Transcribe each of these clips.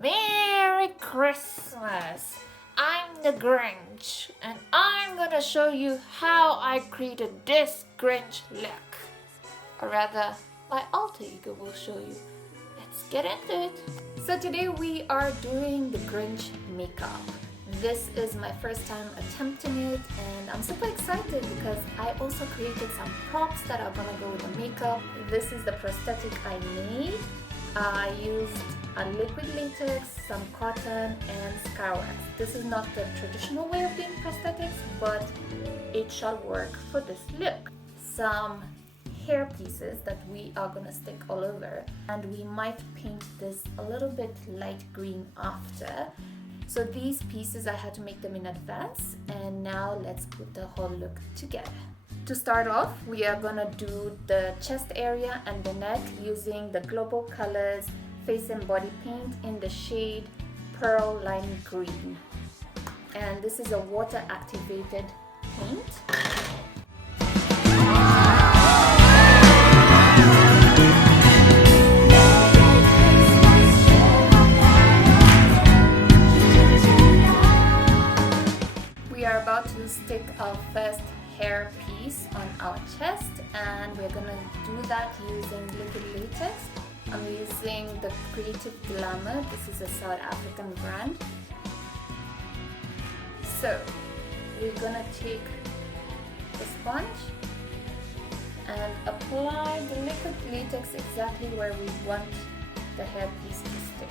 Merry Christmas! I'm the Grinch and I'm gonna show you how I created this Grinch look. Or rather, my alter ego will show you. Let's get into it. So today we are doing the Grinch makeup. This is my first time attempting it and I'm super excited because I also created some props that are gonna go with the makeup. This is the prosthetic I made. I used a liquid latex, some cotton and scowl. This is not the traditional way of doing prosthetics, but it shall work for this look. Some hair pieces that we are gonna stick all over, and we might paint this a little bit light green after. So these pieces I had to make them in advance, and now let's put the whole look together. To start off, we are gonna do the chest area and the neck using the Global Colors Face and Body Paint in the shade Pearl Lime Green. And this is a water activated paint. We are about to stick our first hair piece on our chest, and we're gonna do that using liquid latex. I'm using the Creative Glamour. This is a South African brand. So we're gonna take the sponge and apply the liquid latex exactly where we want the hair piece to stick.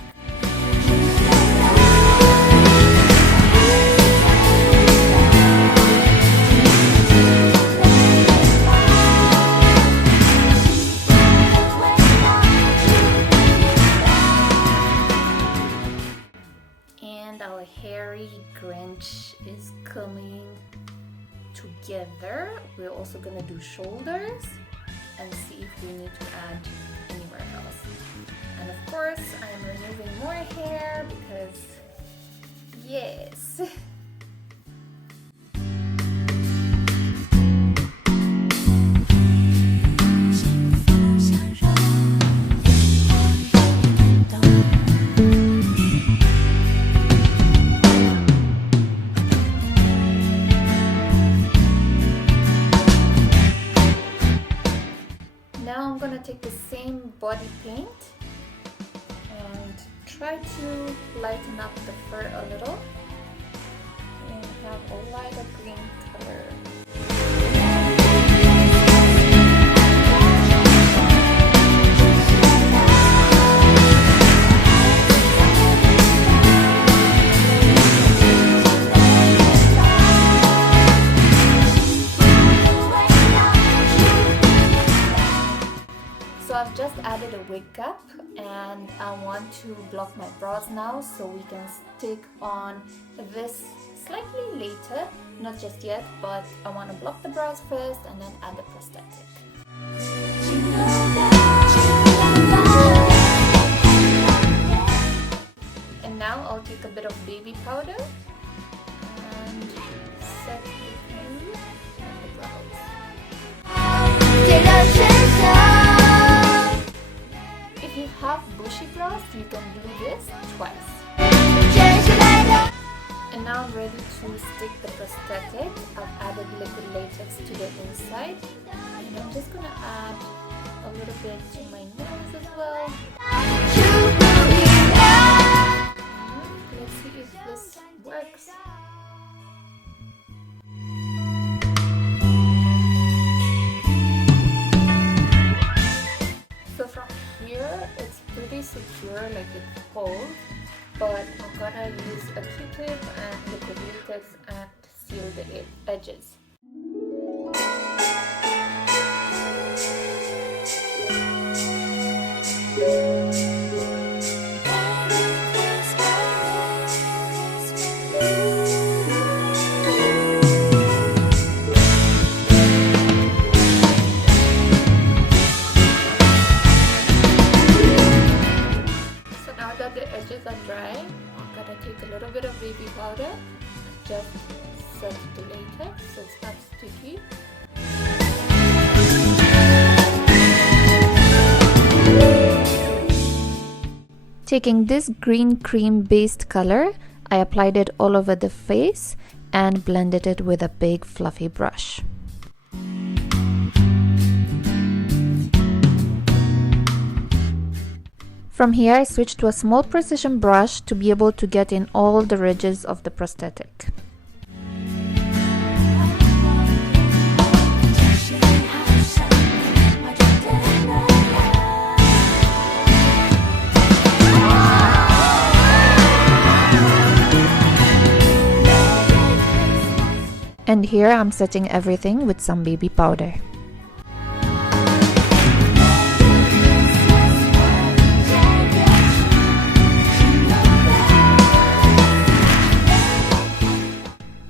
Our hairy Grinch is coming together. We're also gonna do shoulders and see if we need to add anywhere else. And of course, I am removing more hair because yes. Now I'm gonna take the same body paint and try to lighten up the fur a little and have a lighter green color. So I've just added a wig cap and I want to block my brows now, so we can stick on this slightly later, not just yet, but I want to block the brows first and then add the prosthetic. And now I'll take a bit of baby powder and set the glue on the brows. If you have bushy brows, you can do this twice. And now I'm ready to stick the prosthetic. I've added liquid latex to the inside, and I'm just gonna add a little bit to my nose as well. Let's see if this works. So from here, it's pretty secure, like it holds, but I'm gonna use a Q-tip and liquid latex and seal the edges. Edges are dry. I'm gonna take a little bit of baby powder and just set the latex so it's not sticky. Taking this green cream based color, I applied it all over the face and blended it with a big fluffy brush. From here, I switched to a small precision brush to be able to get in all the ridges of the prosthetic. And here I'm setting everything with some baby powder.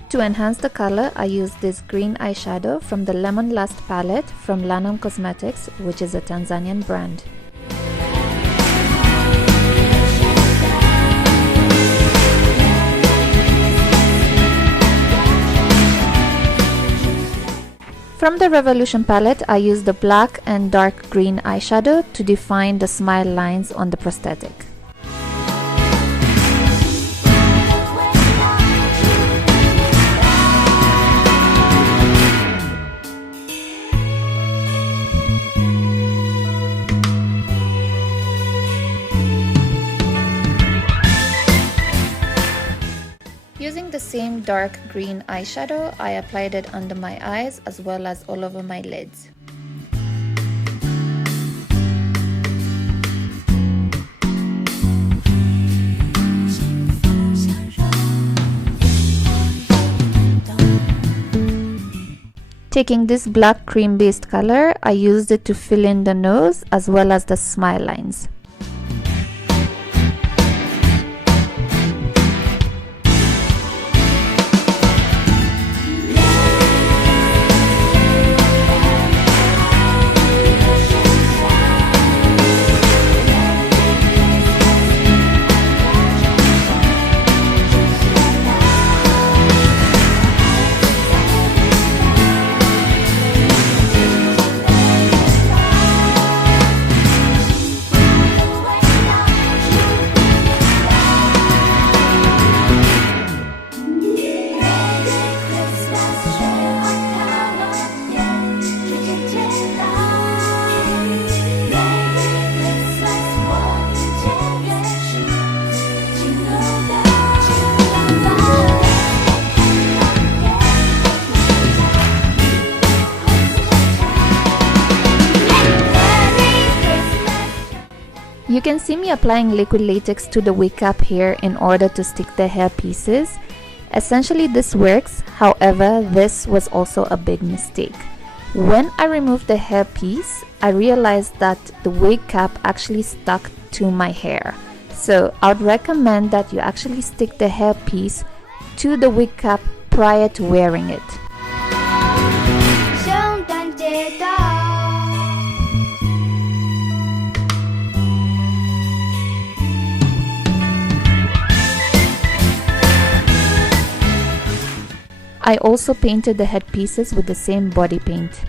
To enhance the color, I used this green eyeshadow from the Lemon Last palette from Lanam Cosmetics, which is a Tanzanian brand. From the Revolution palette, I used the black and dark green eyeshadow to define the smile lines on the prosthetic. Using the same dark green eyeshadow, I applied it under my eyes as well as all over my lids. Taking this black cream based color, I used it to fill in the nose as well as the smile lines. You can see me applying liquid latex to the wig cap here in order to stick the hair pieces. Essentially this works, however this was also a big mistake. When I removed the hair piece, I realized that the wig cap actually stuck to my hair. So I would recommend that you actually stick the hair piece to the wig cap prior to wearing it. I also painted the headpieces with the same body paint.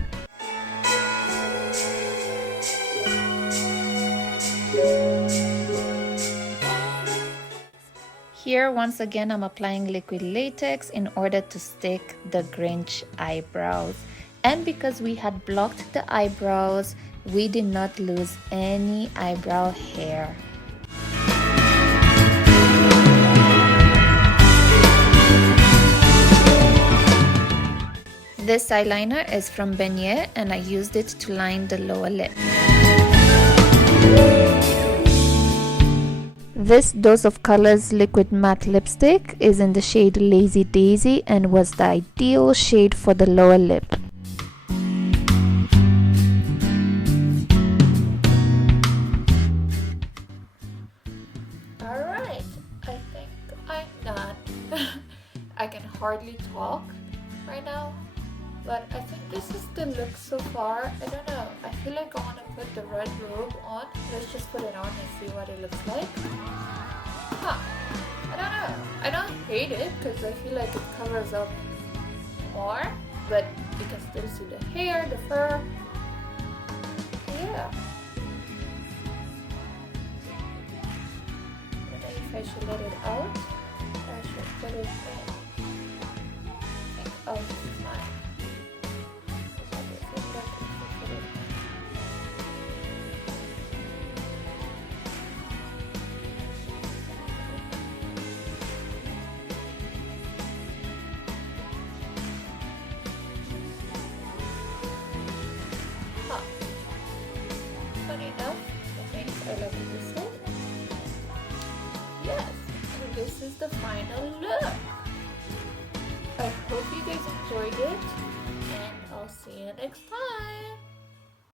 Here once again I'm applying liquid latex in order to stick the Grinch eyebrows. And because we had blocked the eyebrows, we did not lose any eyebrow hair. This eyeliner is from Beignet and I used it to line the lower lip. This Dose of Colors liquid matte lipstick is in the shade Lazy Daisy and was the ideal shade for the lower lip. Alright, I think I'm done. I can hardly talk right now. But I think this is the look so far. I don't know. I feel like I want to put the red robe on. Let's just put it on and see what it looks like. Huh. I don't know. I don't hate it because I feel like it covers up more. But you can still see the hair, the fur. Yeah. if I should let it out or I should put it in. I think out is fine. So I think that I should put it in. Funny enough, I think I love this one. Yes, and this is the final look. I hope you guys enjoyed it, and I'll see you next time.